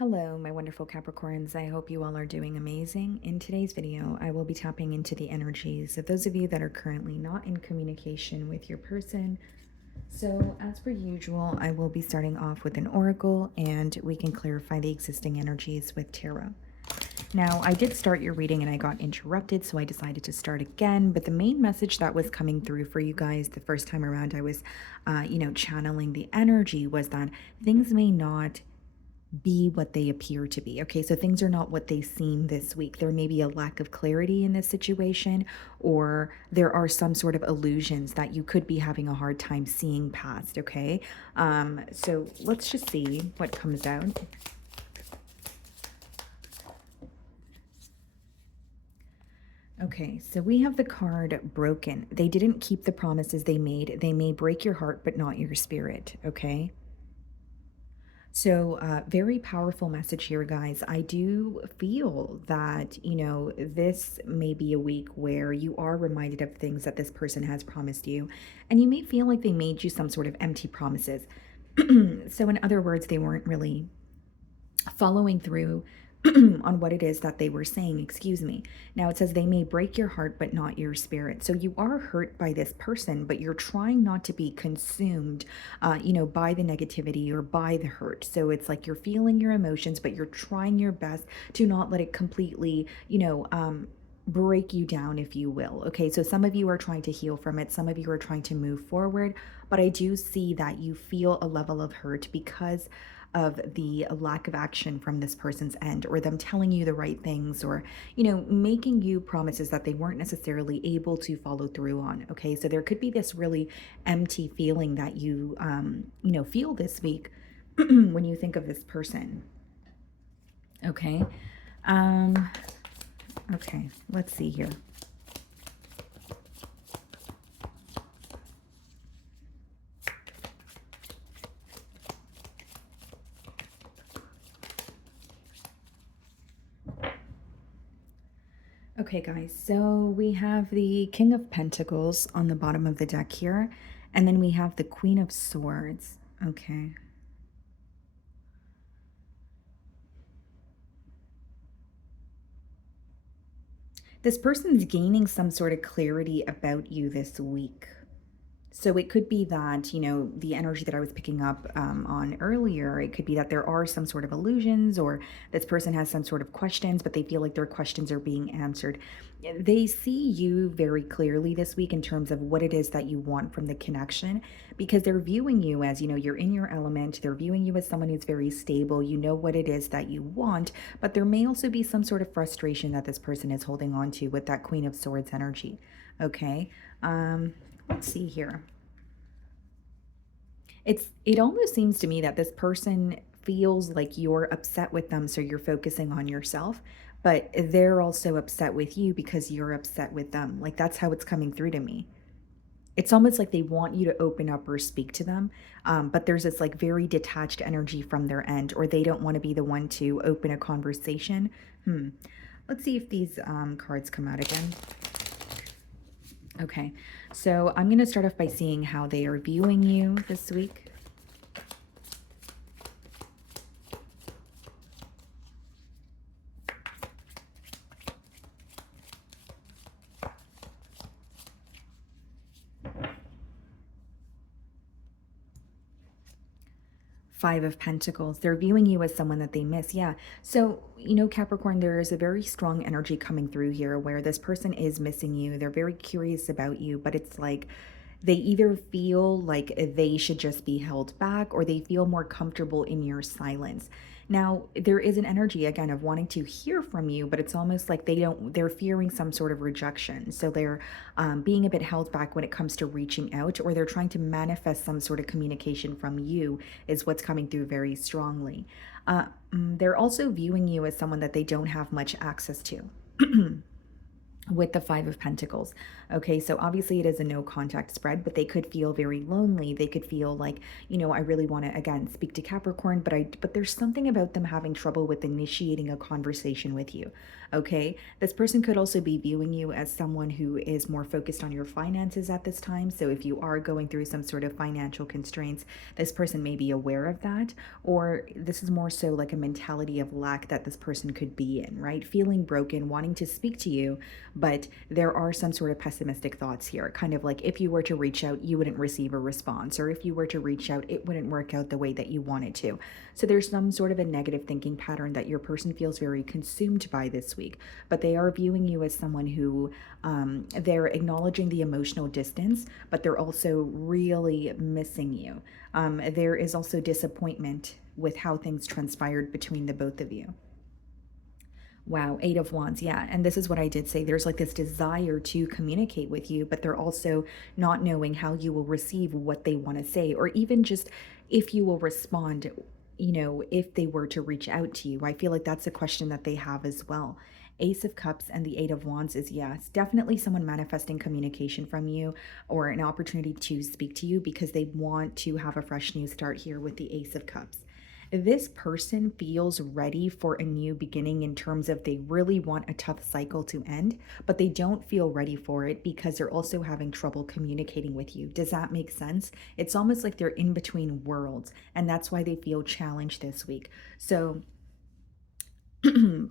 Hello, my wonderful Capricorns. I hope you all are doing amazing. In today's video, I will be tapping into the energies of those of you that are currently not in communication with your person. So, as per usual, I will be starting off with an oracle and we can clarify the existing energies with tarot. Now, I did start your reading and I got interrupted, so I decided to start again. But the main message that was coming through for you guys the first time around, I was, channeling the energy was that things may not be what they appear to be. Okay, so things are not what they seem this week. There may be a lack of clarity in this situation, or there are some sort of illusions that you could be having a hard time seeing past. Okay, so let's just see what comes out. Okay, so we have the card broken. They didn't keep the promises they made. They may break your heart, but not your spirit. Okay. So, very powerful message here, guys. I do feel that, this may be a week where you are reminded of things that this person has promised you, and you may feel like they made you some sort of empty promises. So, in other words, they weren't really following through on what it is that they were saying. Excuse me. Now it says they may break your heart, but not your spirit. So you are hurt by this person, but you're trying not to be consumed, by the negativity or by the hurt. So it's like you're feeling your emotions, but you're trying your best to not let it completely, break you down, if you will. Okay, so some of you are trying to heal from it, some of you are trying to move forward, but I do see that you feel a level of hurt because of the lack of action from this person's end, or them telling you the right things, or making you promises that they weren't necessarily able to follow through on. Okay, so there could be this really empty feeling that you feel this week when you think of this person. Okay. um okay, let's see here. Okay, guys, so we have the King of Pentacles on the bottom of the deck here, and then we have the Queen of Swords. Okay. This person's gaining some sort of clarity about you this week. So it could be that, the energy that I was picking up on earlier, it could be that there are some sort of illusions, or this person has some sort of questions, but they feel like their questions are being answered. They see you very clearly this week in terms of what it is that you want from the connection, because they're viewing you as, you're in your element. They're viewing you as someone who's very stable. You know what it is that you want, but there may also be some sort of frustration that this person is holding on to with that Queen of Swords energy. Okay. Let's see here. It almost seems to me that this person feels like you're upset with them, so you're focusing on yourself, but they're also upset with you because you're upset with them. Like, that's how it's coming through to me. It's almost like they want you to open up or speak to them, but there's this like very detached energy from their end, or they don't want to be the one to open a conversation. Let's see if these cards come out again. Okay, so I'm going to start off by seeing how they are viewing you this week. Five of Pentacles. They're viewing you as someone that they miss. Yeah. So, Capricorn, there is a very strong energy coming through here where this person is missing you. They're very curious about you, but it's like they either feel like they should just be held back, or they feel more comfortable in your silence. Now, there is an energy again of wanting to hear from you, but it's almost like they're fearing some sort of rejection. So they're being a bit held back when it comes to reaching out, or they're trying to manifest some sort of communication from you, is what's coming through very strongly. They're also viewing you as someone that they don't have much access to. with the Five of Pentacles. Okay, so obviously it is a no contact spread, but they could feel very lonely. They could feel like, I really want to again speak to Capricorn, but there's something about them having trouble with initiating a conversation with you. Okay? This person could also be viewing you as someone who is more focused on your finances at this time. So if you are going through some sort of financial constraints, this person may be aware of that, or this is more so like a mentality of lack that this person could be in, right? Feeling broken, wanting to speak to you, but there are some sort of pessimistic thoughts here. Kind of like if you were to reach out, you wouldn't receive a response, or if you were to reach out, it wouldn't work out the way that you wanted to. So there's some sort of a negative thinking pattern that your person feels very consumed by this week, but they are viewing you as someone who they're acknowledging the emotional distance, but they're also really missing you. There is also disappointment with how things transpired between the both of you. Wow, Eight of Wands. Yeah. And this is what I did say. There's like this desire to communicate with you, but they're also not knowing how you will receive what they want to say, or even just if you will respond, if they were to reach out to you. I feel like that's a question that they have as well. Ace of Cups and the Eight of Wands is yes, definitely someone manifesting communication from you or an opportunity to speak to you because they want to have a fresh new start here with the Ace of Cups. This person feels ready for a new beginning in terms of they really want a tough cycle to end, but they don't feel ready for it because they're also having trouble communicating with you. Does that make sense? It's almost like they're in between worlds, and that's why they feel challenged this week. So,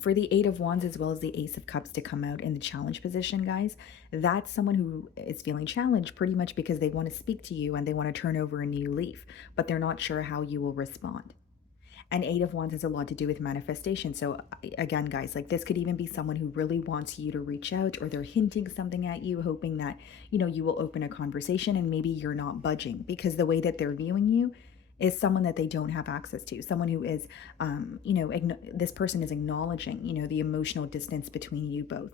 for the Eight of Wands as well as the Ace of Cups to come out in the challenge position, guys, that's someone who is feeling challenged pretty much because they want to speak to you and they want to turn over a new leaf, but they're not sure how you will respond. And Eight of Wands has a lot to do with manifestation. So again, guys, like this could even be someone who really wants you to reach out, or they're hinting something at you, hoping that, you will open a conversation, and maybe you're not budging because the way that they're viewing you is someone that they don't have access to, someone who is, this person is acknowledging, the emotional distance between you both.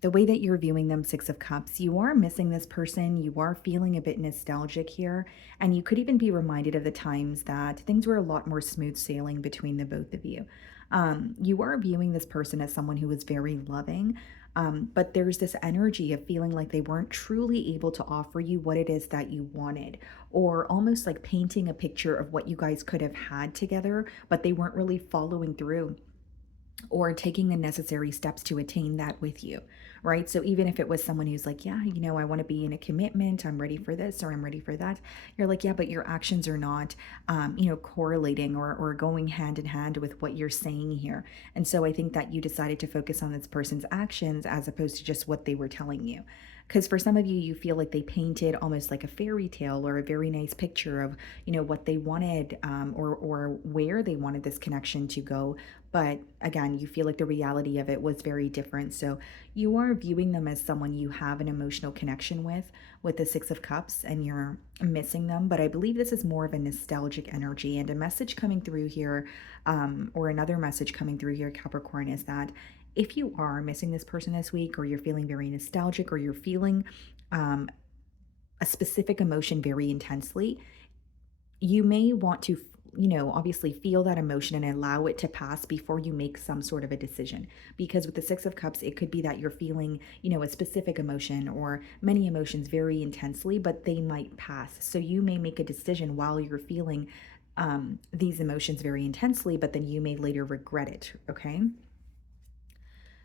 The way that you're viewing them, Six of Cups, you are missing this person. You are feeling a bit nostalgic here. And you could even be reminded of the times that things were a lot more smooth sailing between the both of you. You are viewing this person as someone who is very loving, but there's this energy of feeling like they weren't truly able to offer you what it is that you wanted, or almost like painting a picture of what you guys could have had together, but they weren't really following through or taking the necessary steps to attain that with you, right? So even if it was someone who's like, yeah, I want to be in a commitment, I'm ready for this or I'm ready for that, you're like, yeah, but your actions are not, correlating or going hand in hand with what you're saying here. And so I think that you decided to focus on this person's actions as opposed to just what they were telling you. Because for some of you, you feel like they painted almost like a fairy tale or a very nice picture of, what they wanted, or where they wanted this connection to go. But again, you feel like the reality of it was very different. So you are viewing them as someone you have an emotional connection with the Six of Cups, and you're missing them. But I believe this is more of a nostalgic energy, and a message coming through here, or another message coming through here, Capricorn, is that if you are missing this person this week, or you're feeling very nostalgic, or you're feeling um, a specific emotion very intensely, you may want to, obviously feel that emotion and allow it to pass before you make some sort of a decision. Because with the Six of Cups, it could be that you're feeling, a specific emotion or many emotions very intensely, but they might pass. So you may make a decision while you're feeling these emotions very intensely, but then you may later regret it. Okay.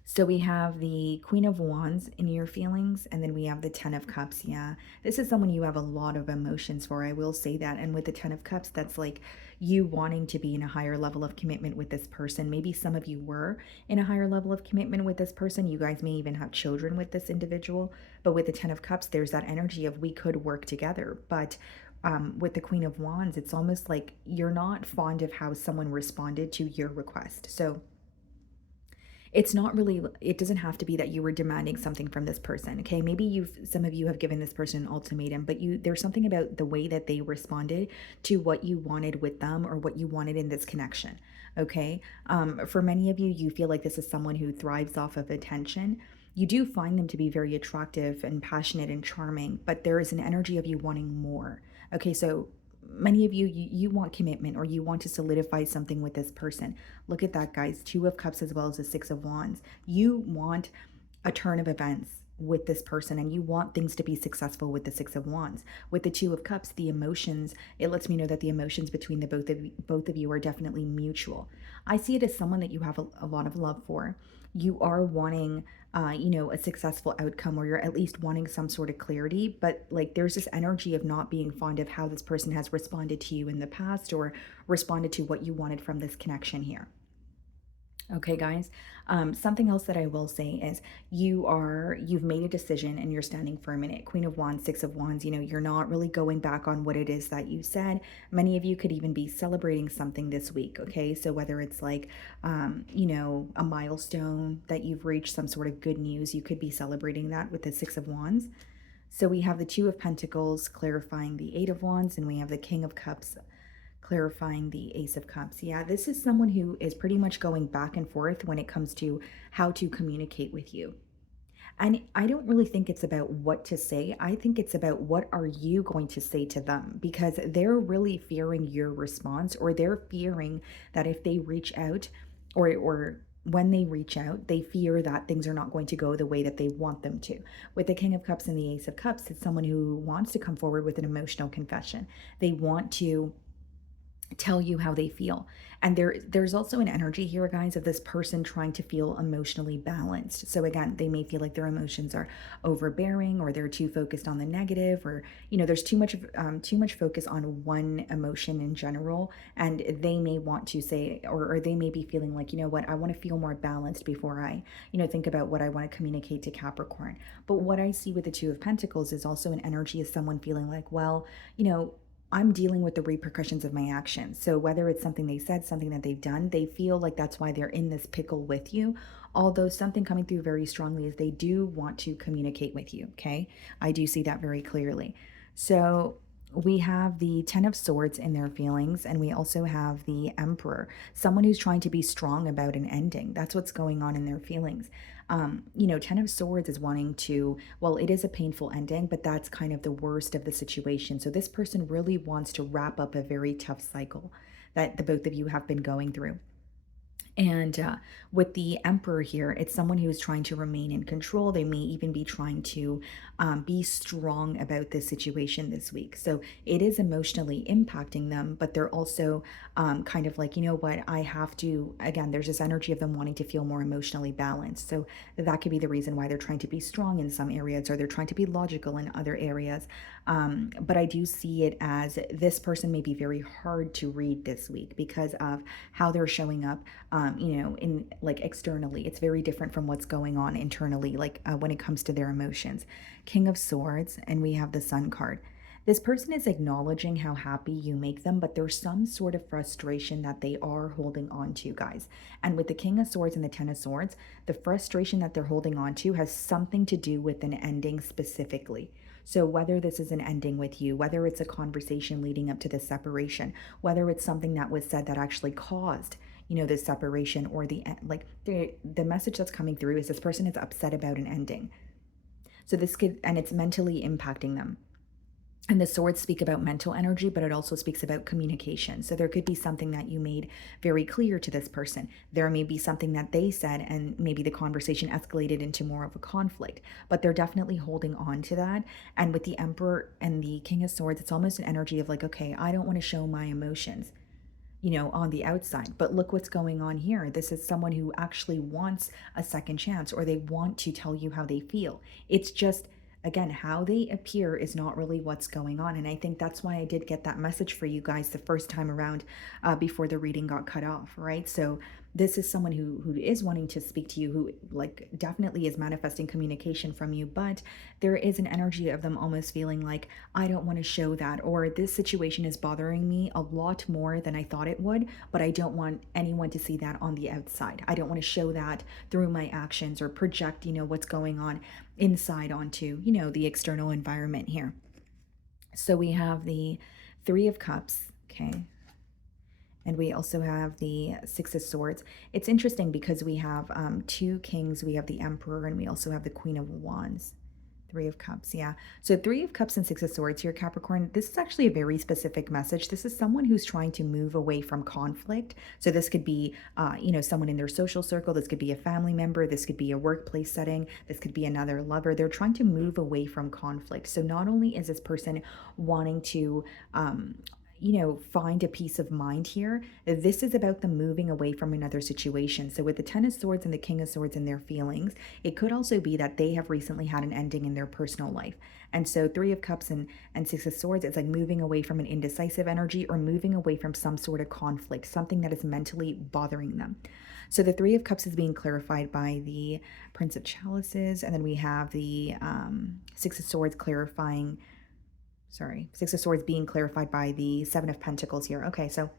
So we have the Queen of Wands in your feelings, and then we have the Ten of Cups. Yeah, this is someone you have a lot of emotions for, I will say that. And with the Ten of Cups, that's like you wanting to be in a higher level of commitment with this person. Maybe some of you were in a higher level of commitment with this person. You guys may even have children with this individual. But with the Ten of Cups, there's that energy of we could work together. But with the Queen of Wands, it's almost like you're not fond of how someone responded to your request. So it's not really, it doesn't have to be that you were demanding something from this person. Okay, maybe some of you have given this person an ultimatum, but there's something about the way that they responded to what you wanted with them or what you wanted in this connection. Okay, for many of you, you feel like this is someone who thrives off of attention. You do find them to be very attractive and passionate and charming, but there is an energy of you wanting more. Okay, so many of you want commitment, or you want to solidify something with this person. Look at that, guys. Two of Cups as well as the Six of Wands. You want a turn of events with this person, and you want things to be successful with the Six of Wands. With the Two of Cups, the emotions, it lets me know that the emotions between the both of you are definitely mutual. I see it as someone that you have a lot of love for. You are wanting a successful outcome, or you're at least wanting some sort of clarity, but like there's this energy of not being fond of how this person has responded to you in the past, or responded to what you wanted from this connection here. Okay, guys. Something else that I will say is you've made a decision and you're standing firm in it. Queen of Wands, Six of Wands, you're not really going back on what it is that you said. Many of you could even be celebrating something this week. Okay. So whether it's like, a milestone that you've reached, some sort of good news, you could be celebrating that with the Six of Wands. So we have the Two of Pentacles clarifying the Eight of Wands, and we have the King of Cups clarifying the Ace of Cups. Yeah, this is someone who is pretty much going back and forth when it comes to how to communicate with you. And I don't really think it's about what to say. I think it's about what are you going to say to them, because they're really fearing your response, or they're fearing that if they reach out, or when they reach out, they fear that things are not going to go the way that they want them to. With the King of Cups and the Ace of Cups, it's someone who wants to come forward with an emotional confession. They want to tell you how they feel. And there's also an energy here, guys, of this person trying to feel emotionally balanced. So again, they may feel like their emotions are overbearing, or they're too focused on the negative, or there's too much focus on one emotion in general, and they may want to say, or they may be feeling like, what, I want to feel more balanced before I think about what I want to communicate to Capricorn. But what I see with the Two of Pentacles is also an energy of someone feeling like, well, I'm dealing with the repercussions of my actions. So whether it's something they said, something that they've done, they feel like that's why they're in this pickle with you. Although something coming through very strongly is they do want to communicate with you. Okay. I do see that very clearly. So we have the Ten of Swords in their feelings, and we also have the Emperor, someone who's trying to be strong about an ending. That's what's going on in their feelings. Ten of Swords is wanting to, well, it is a painful ending, but that's kind of the worst of the situation. So this person really wants to wrap up a very tough cycle that the both of you have been going through. And with the Emperor here, it's someone who is trying to remain in control. They may even be trying to be strong about this situation this week. So it is emotionally impacting them, but they're also kind of like, what, I have to, again, there's this energy of them wanting to feel more emotionally balanced. So that could be the reason why they're trying to be strong in some areas, or they're trying to be logical in other areas. But I do see it as this person may be very hard to read this week because of how they're showing up, in like externally. It's very different from what's going on internally, like when it comes to their emotions. King of Swords, and we have the Sun card. This person is acknowledging how happy you make them, but there's some sort of frustration that they are holding on to, guys. And with the King of Swords and the Ten of Swords, the frustration that they're holding on to has something to do with an ending specifically. So whether this is an ending with you, whether it's a conversation leading up to the separation, whether it's something that was said that actually caused this separation, or the message that's coming through is this person is upset about an ending. So this could, and it's mentally impacting them. And the swords speak about mental energy, but it also speaks about communication. So there could be something that you made very clear to this person. There may be something that they said, and maybe the conversation escalated into more of a conflict, but they're definitely holding on to that. And with the Emperor and the King of Swords, it's almost an energy of like, okay, I don't want to show my emotions, on the outside. But look what's going on here. This is someone who actually wants a second chance, or they want to tell you how they feel. It's just, again, how they appear is not really what's going on. And I think that's why I did get that message for you guys the first time around, before the reading got cut off, right? So this is someone who is wanting to speak to you, who like definitely is manifesting communication from you, but there is an energy of them almost feeling like, I don't want to show that, or this situation is bothering me a lot more than I thought it would, but I don't want anyone to see that on the outside. I don't want to show that through my actions, or project, what's going on inside onto, the external environment here. So we have the Three of Cups, okay? And we also have the Six of Swords. It's interesting because we have two kings, we have the Emperor, and we also have the Queen of Wands. Three of Cups, yeah. So Three of Cups and Six of Swords here, Capricorn. This is actually a very specific message. This is someone who's trying to move away from conflict. So this could be, someone in their social circle. This could be a family member. This could be a workplace setting. This could be another lover. They're trying to move away from conflict. So not only is this person wanting to, find a peace of mind here. This is about them moving away from another situation. So with the Ten of Swords and the King of Swords and their feelings, it could also be that they have recently had an ending in their personal life. And so Three of Cups and Six of Swords, it's like moving away from an indecisive energy or moving away from some sort of conflict, something that is mentally bothering them. So the Three of Cups is being clarified by the Prince of Chalices, and then we have the Six of Swords clarifying, Six of Swords being clarified by the Seven of Pentacles here. Okay, so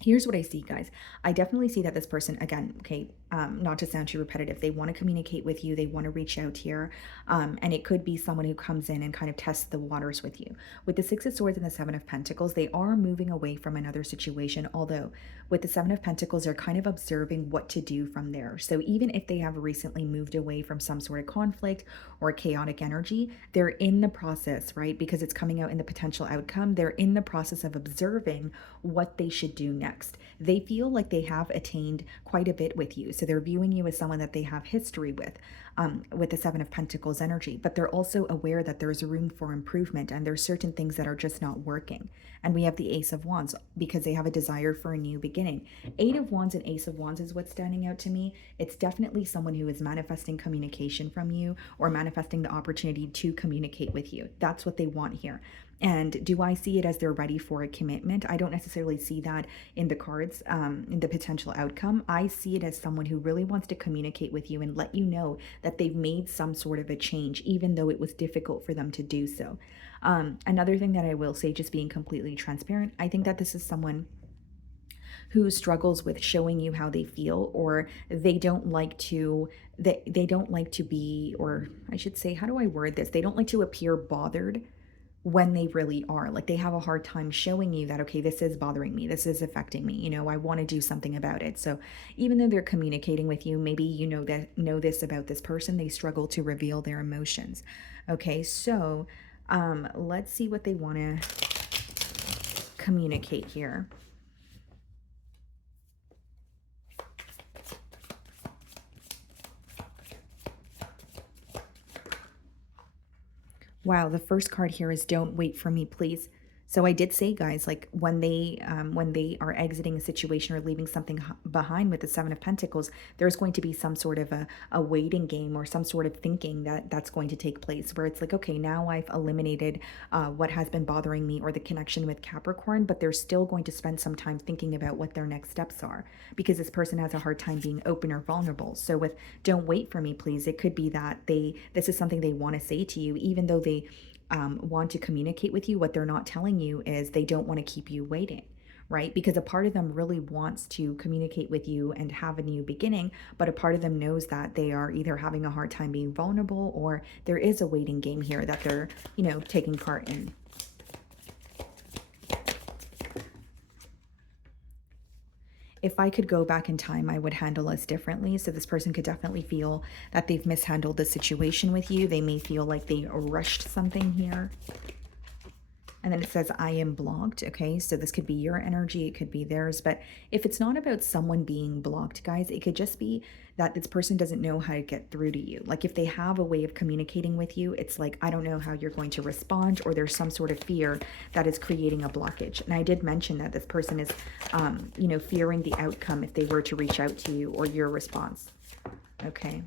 here's what I see, guys. I definitely see that this person, again, okay, not to sound too repetitive, they want to communicate with you, they want to reach out here, and it could be someone who comes in and kind of tests the waters with you. With the Six of Swords and the Seven of Pentacles, they are moving away from another situation, although with the Seven of Pentacles, they're kind of observing what to do from there. So even if they have recently moved away from some sort of conflict or chaotic energy, they're in the process, right? Because it's coming out in the potential outcome, they're in the process of observing what they should do next. They feel like they have attained quite a bit with you. So they're viewing you as someone that they have history with the Seven of Pentacles energy, but they're also aware that there's room for improvement and there's certain things that are just not working. And we have the Ace of Wands because they have a desire for a new beginning. Eight of Wands and Ace of Wands is what's standing out to me. It's definitely someone who is manifesting communication from you or manifesting the opportunity to communicate with you. That's what they want here. And do I see it as they're ready for a commitment? I don't necessarily see that in the cards, in the potential outcome. I see it as someone who really wants to communicate with you and let you know that they've made some sort of a change, even though it was difficult for them to do so. Another thing that I will say, just being completely transparent, I think that this is someone who struggles with showing you how they feel, or they don't like to they don't like to be, or I should say, how do I word this? They don't like to appear bothered when they really are. Like they have a hard time showing you that, okay, this is bothering me, this is affecting me, I want to do something about it. So even though they're communicating with you, maybe know this about this person, they struggle to reveal their emotions. Okay, so let's see what they want to communicate here. Wow, the first card here is "Don't wait for me, please." So I did say, guys, like when they are exiting a situation or leaving something behind with the Seven of Pentacles, there's going to be some sort of a waiting game or some sort of thinking that's going to take place where it's like, okay, now I've eliminated what has been bothering me or the connection with Capricorn, but they're still going to spend some time thinking about what their next steps are because this person has a hard time being open or vulnerable. So with "Don't wait for me, please," it could be that this is something they want to say to you, even though they want to communicate with you. What they're not telling you is they don't want to keep you waiting, right? Because a part of them really wants to communicate with you and have a new beginning, but a part of them knows that they are either having a hard time being vulnerable or there is a waiting game here that they're, taking part in. If I could go back in time, I would handle us differently. So this person could definitely feel that they've mishandled the situation with you. They may feel like they rushed something here. And then it says, "I am blocked." Okay, so this could be your energy, it could be theirs. But if it's not about someone being blocked, guys, it could just be that this person doesn't know how to get through to you. Like if they have a way of communicating with you, it's like, I don't know how you're going to respond, or there's some sort of fear that is creating a blockage. And I did mention that this person is, fearing the outcome if they were to reach out to you or your response. Okay.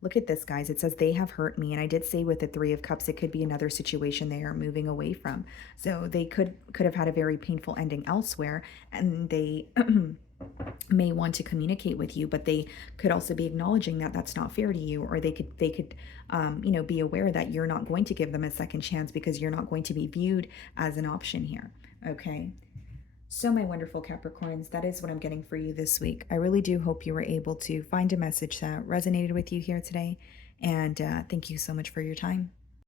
Look at this, guys. It says, "They have hurt me." And I did say with the Three of Cups, it could be another situation they are moving away from. So they could have had a very painful ending elsewhere, and they may want to communicate with you, but they could also be acknowledging that that's not fair to you, or they could be aware that you're not going to give them a second chance because you're not going to be viewed as an option here. Okay. So my wonderful Capricorns, that is what I'm getting for you this week. I really do hope you were able to find a message that resonated with you here today. And thank you so much for your time.